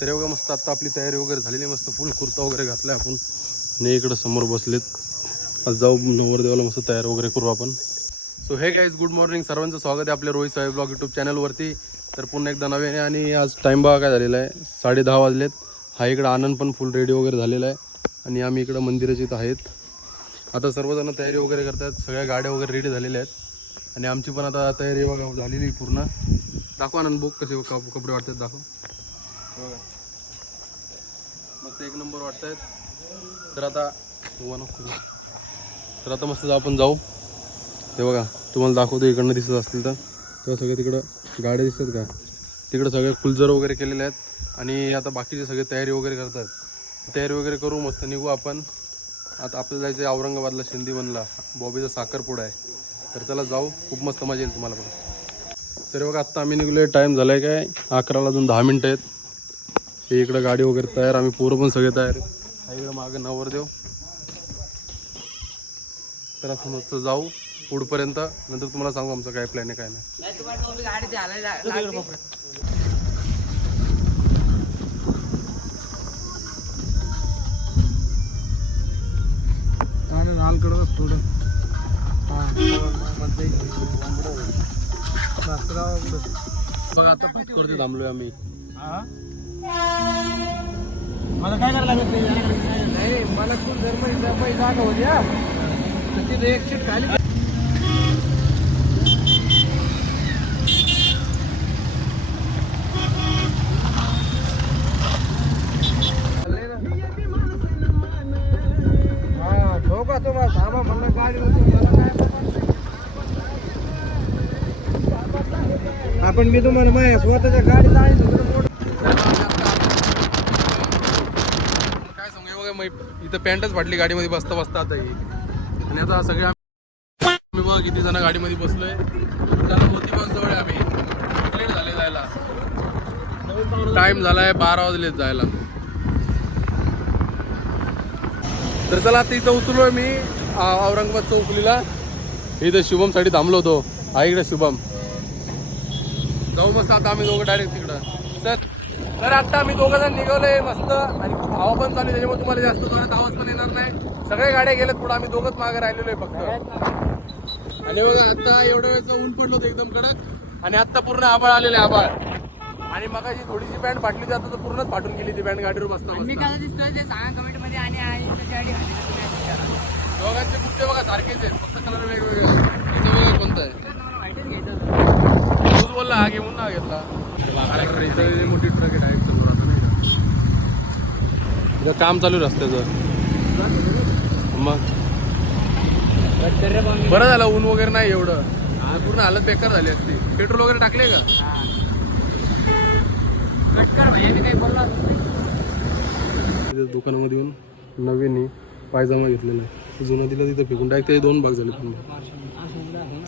तरी बघा मस्त आत्ता आपली तयारी वगैरे झालेली आहे. मस्त फुल कुर्ता वगैरे घातलाय आपण. आणि इकडं समोर बसलेत. आज जाऊ नवरदेवाला मस्त तयार वगैरे करू आपण. सो हे गाईज गुड मॉर्निंग सर्वांचं स्वागत आहे आपल्या रोहित साहेब ब्लॉग यूट्यूब चॅनलवरती तर पुन्हा एकदा नव्याने आणि आज टाईम बघा काय झालेला आहे. साडे दहा वाजलेत. हा इकडं आनंद पण फुल रेडी वगैरे झालेला आहे. आणि आम्ही इकडं मंदिराच्या इथं आहेत. आता सर्वजण तयारी वगैरे करतात. सगळ्या गाड्या वगैरे रेडी झालेल्या आहेत. आणि आमची पण आता तयारी बघा झालेली आहे पूर्ण. दाखवा आनंद बुक कसे कप- कपडे वाटतात दाखव. मग ते एक नंबर वाटत आहेत तर आता तर आता मस्त आपण जाऊ. ते बघा तुम्हाला दाखवतो इकडनं दिसत असतील तर. तेव्हा सगळे तिकडं गाड्या दिसतात का? तिकडं सगळे फुलझर वगैरे केलेले आहेत. आणि आता बाकीचे सगळे तयारी वगैरे करतात. तयारी वगैरे करू मस्त निघू आपण. आता आपल्याला जायचं आहे औरंगाबादला शिंदीवनला. बॉबीचा साखरपुडा आहे. तर चला जाऊ. खूप मस्त मजा येईल तुम्हाला पण. तर बघा आत्ता आम्ही निघलो टाईम झाला आहे काय? अकराला अजून दहा मिनटं आहेत. हे इकडं गाडी वगैरे तयार आम्ही पोरं पण सगळे तयार हा इकडं मागं नवरदेव. तर आपण मस्त जाऊ पुढपर्यंत. नंतर तुम्हाला सांगू आमचं काय प्लॅन आहे काय नाही. थोडं बघा आता थांबलोय आम्ही. मला काय करायला लागत नाही मला खूप जर पैसा जागा होती हा. तर तिथे एक सीट खाली हा ठोका तुम्हाला थांबा म्हणलं गाडी मला काय आपण मी तुम्हाला माझ्या स्वतःच्या गाडीला आहे मग इथं पॅन्टच फाटली गाडीमध्ये बसता बसता आता ही. आणि आता सगळे आम्ही आम्ही बघा किती जण गाडीमध्ये बसलोय. त्याला मोती पण जवळ आहे आम्ही. लेट झाले जायला. टाइम झालाय बारा वाजलेत जायला. तर चला आता इथं उतरलोय मी औरंगाबाद चौकलीला इथं शुभमसाठी थांबलो होतो. हा इकडे शुभम. जाऊ मस्त आता आम्ही दोघं डायरेक्ट तिकडं. सर तर आता आम्ही दोघं जण निघालोय मस्त. आणि खूप हवा पण चालू आहे त्याच्यामुळे तुम्हाला जास्त जोरात आवाज पण येणार नाही. सगळ्या गाड्या गेल्यात पुढे आम्ही दोघंच मागे राहिलेलो आहे फक्त. आणि बघा आता एवढ्या वेळेचं ऊन पडलं होतं एकदम कडक. आणि आता पूर्ण आबाळ आलेले आबाळ आणि मगाची थोडीशी पॅन्ट फाटली आता तर पूर्णच फाटून गेली ती पॅन्ट गाडीवर बसता मी काय दिसतोय ते सांगा कमेंटमध्ये आणि. दोघांचे कुठे बघा सारखेच आहेत फक्त कलर वेगवेगळे कोणतं आहे. तूच बोलला हा घेऊन ना घेतला. मोठी ट्रक आहे समोर आता नाही का इथं काम चालू रस्त्याचं. मग? बरं झालं ऊन वगैरे नाही एवढं. पूर्ण हालत बेकार झाली असती. पेट्रोल वगैरे टाकले का? दुकानामध्ये येऊन नवीन पायजामा घेतलेला आहे. जुनं दिलं तिथं फेकून. डायरेक्ट दोन भाग झाले पण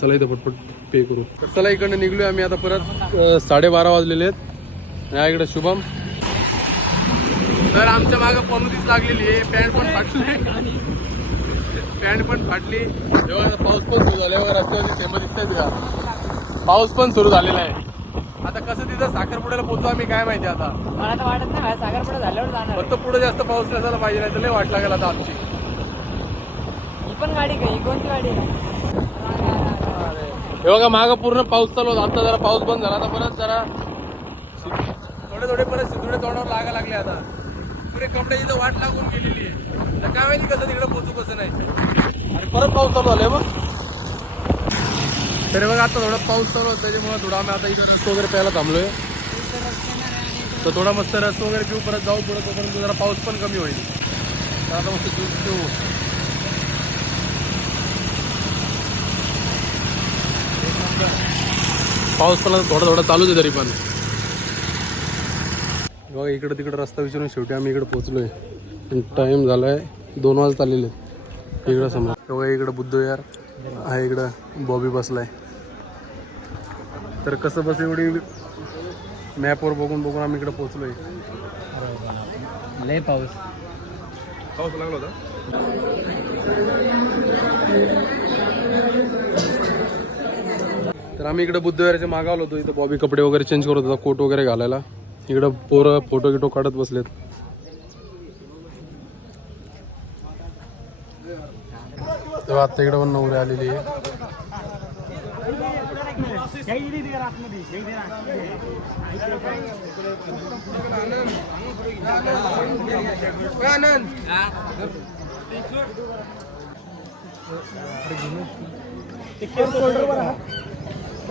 चला इथं पटपट. पे करू. चला इकडनं निघलोय आम्ही आता परत साडेबारा वाजलेले आहेत. या इकडे शुभम. तर आमच्या मागं पनुतीच लागलेली आहे. पॅन्ट पण फाटली. पॅन्ट पण फाटली. तेव्हा पाऊस पण सुरू झाला बघा रस्त्यावरती थेंब दिसतायत का पाऊस पण सुरू झालेला आहे. आता कसं तिथं साखरपुड्याला पोहोचू आम्ही काय माहिती आता? मला तर वाटत नाही सागरपुढे झाल्यावर जाणार आहे. फक्त पुढे जास्त पाऊस नसायला पाहिजे नाही तर लय वाट लागेल आता आमची. ही पण गाडी का? ही कोणती गाडी हे बघा मागं पूर्ण पाऊस चालू होता. आता जरा पाऊस बंद झाला. आता परत जरा थोडे थोडे परत सिंधुडे तोंडावर लागा लागले आता. पुरे कपडे इथं वाट लागून गेलेली आहे. तर काय माहिती कसं तिकडे पोचू कसं नाही. आणि परत पाऊस चालू झालाय मग तरी बघा आता थोडा पाऊस चालू होता त्याच्यामुळे थोडा आम्ही आता इकडे रस वगैरे प्यायला थांबलोय. तर थोडा मस्त रस वगैरे पिऊ परत जाऊ पुढे तोपर्यंत जरा पाऊस पण कमी होईल. तर आता मस्त ज्यूस पिऊ. पाऊस पण थोडा थोडा चालूच आहे तरी पण. बघा इकडं तिकडं रस्ता विचारून शेवटी आम्ही इकडे पोहोचलोय. आणि टाइम झालाय दोन वाजता चाललेले इकडं समोर हे बघा इकडं बुद्ध यार हा इकडं बॉबी बसलाय. तर कसं बस एवढी मॅपवर बघून बघून आम्ही इकडे पोहोचलोय. लय पाऊस. पाऊस लागला होता. तर आम्ही इकडे बुद्धविहाराच्या मागावलो होतो. इथं बॉबी कपडे वगैरे चेंज करत होता कोट वगैरे घालायला. इकडं पोरं फोटो गिटो काढत बसलेत. तेव्हा आता इकडं पण नवरी आलेली आहे.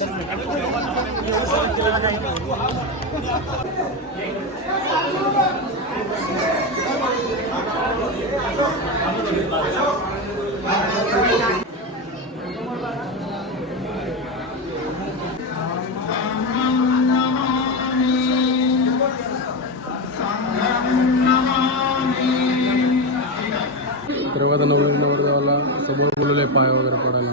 तर बघा आता नवरी नवरदेवाला समोर बोलवलंय पाय वगैरे पडायला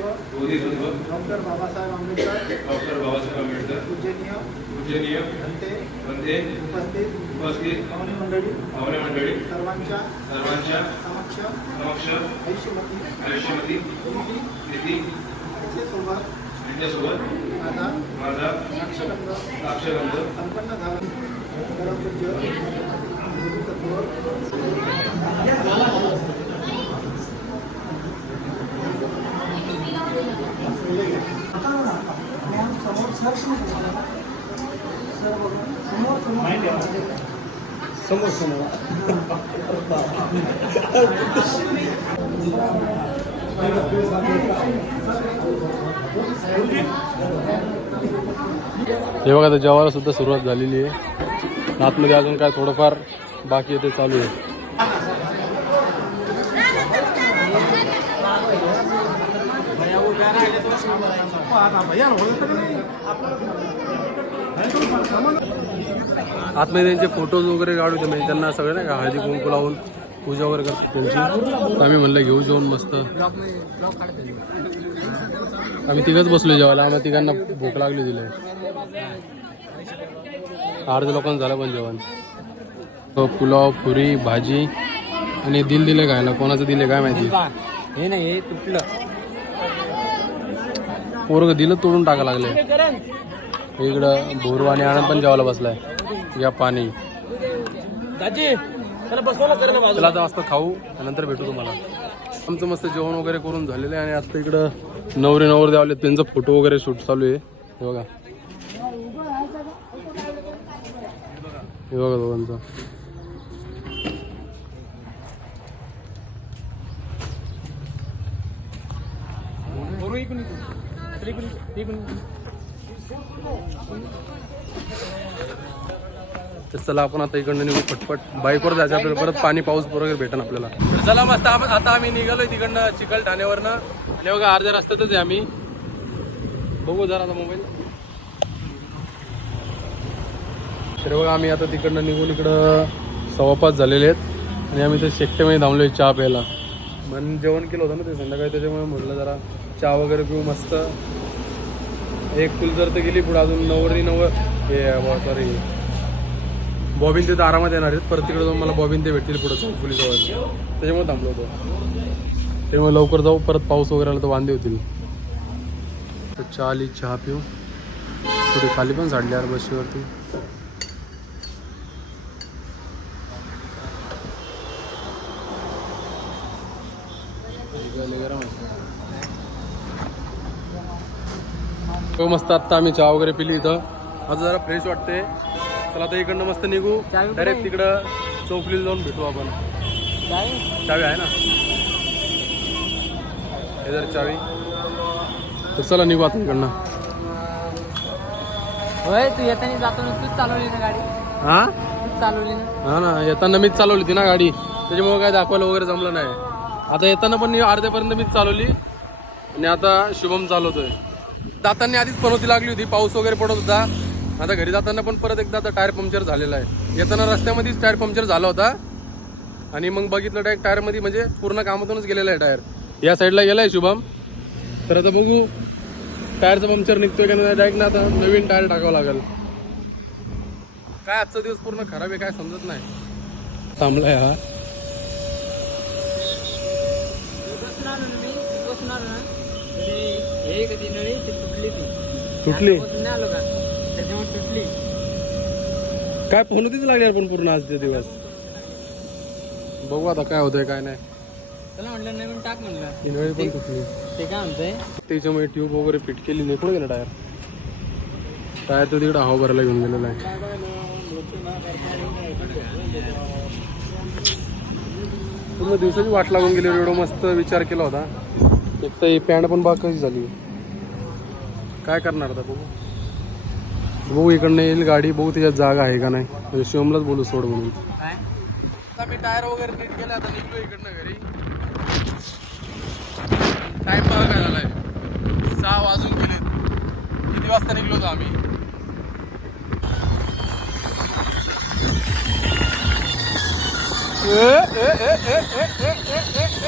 डॉक्टर बाबासाहेब आंबेडकर डॉक्टर बाबासाहेब आंबेडकर पूजनीय पूजनीय उपस्थित उपस्थित पाहुणे मंडळी पाहुणे मंडळी सर्वांच्या सर्वांच्या समक्ष समक्ष आयुष्यमती आयुष्यमती विनंती निधी सोबत यांच्यासोबत माझा संपन्न झाला. समोर समोर हे बघा आता जेवायला सुद्धा सुरुवात झालेली आहे. आतमध्ये अजून काय थोडंफार बाकी आहे ते चालू आहे. आतमध्ये त्यांचे फोटोज वगैरे काढू म्हणजे त्यांना सगळं नाही का हळदी कुंकू लावून पूजा वगैरे करतो त्यांची. आम्ही म्हणलं घेऊ जेवण मस्त. आम्ही तिघच बसलो जेवायला. आम्हाला तिघांना भूक लागली दिली अर्ध्या लोकांचं झालं पण जेवण. तो पुलाव पुरी भाजी आणि दिल दिले काय ना कोणाचं दिले काय माहिती? हे नाही हे तुटलं. पोरग दिलं तोडून टाका लागले. इकडं बोरू आणि आनंद पण जेवायला बसलाय. या पाणी. चला आता मस्त खाऊ नंतर भेटू तुम्हाला. आमचं मस्त जेवण वगैरे करून झालेलं आहे आणि आता इकडं नवरे नवर द्यावले त्यांचा फोटो वगैरे शूट चालू आहे. बघा. हे बघा दोघांचा. तर चला आपण आता इकडनं निघू पटपट. बाईकवर जायचं आपल्याला परत पाणी पाऊस वगैरे भेटेन आपल्याला. तर चला मस्त आप- आता आम्ही निघालोय तिकडनं चिकल ठाण्यावरनं आणि बघा अर्ध्या रस्त्यातच आहे आम्ही. बघू जरा आता मोबाईल तर बघा आम्ही आता तिकडनं निघून इकडं सव्वापास झालेले आहेत. आणि आम्ही ते शेकटेमध्ये थांबलो चहा प्यायला. मन जेवण केलं होतं ना ते संध्याकाळी त्याच्यामुळे म्हटलं जरा चहा वगैरे पिऊ मस्त. एक फुल जर तर गेली पुढे अजून नवरी नव हे सॉरी बॉबिन ते तर आरामात येणार आहेत. परत तिकडे जाऊन मला बॉबिन ते भेटतील पुढं चौफुलीजवळ त्याच्यामुळे थांबलो होतो. त्यामुळे लवकर जाऊ परत पाऊस वगैरे आला तर वांदे होतील. तर चहा आली चहा पिऊ. थोडी खाली पण झाडली यार बशीवरती मस्त आत्ता आम्ही चहा वगैरे पिली इथं. आता जरा फ्रेश वाटते चला आता इकडनं मस्त निघू. डायरेक्ट तिकडं चौफुलीला जाऊन भेटू आपण. चावी आहे ना? हे जर चावी. तर चला निघू आता इकडनं. होय तू येताना तूच चालवली ना गाडी? हा? चालवली ना? हा ना येताना मीच चालवली होती ना गाडी. त्याच्यामुळे काय दाखवायला वगैरे जमलं नाही. आता येताना पण मी अर्ध्यापर्यंत मीच चालवली. आणि आता शुभम चालवतोय. जाताना आधीच पनवती लागली होती पाऊस वगैरे पडत होता. आता घरी जाताना पण परत एकदा आता टायर पंक्चर झालेला आहे. येताना रस्त्यामध्येच टायर पंक्चर झाला होता. आणि मग बघितलं डायरेक्ट टायरमध्ये म्हणजे पूर्ण कामातूनच गेलेला आहे टायर. या साईडला गेलाय शुभम. तर आता बघू टायरचं पंक्चर निघतोय का नाही डायरेक्ट ना आता नवीन टायर टाकावं लागेल. काय आजचा दिवस पूर्ण खराब आहे काय समजत नाही. थांबलाय हा. कधी नळी ती तुटली ती तुटली नाही आलो का त्याच्यामुळे तुटली काय फोनतीच लागली आपण पूर्ण आजचे दिवस? बघू आता काय होतंय काय नाही. म्हटलं नवीन टाक म्हणलं पण तुटली ते काय म्हणतंय? त्याच्यामुळे ट्यूब वगैरे फिट केली नाही कुठे गेला टायर. टायर तो तिकडे हवा भरायला घेऊन गेलेला आहे. पूर्ण दिवसाची वाट लागून गेली एवढं मस्त विचार केला होता. एक तर ही पॅन्ट पण बाग कशी झाली. काय करणार आता बघू. बघू इकडनं येईल गाडी बघू त्याच्यात जागा आहे का नाही. म्हणजे शिवमलाच बोलू सोड म्हणून. आता मी टायर वगैरे नीट केलं आता निघलो इकडनं घरी. टाइम बघा काय झालाय. सहा वाजून गेले. किती वाजता निघलो होतो आम्ही? ए, ए, ए, ए, ए, ए, ए, ए,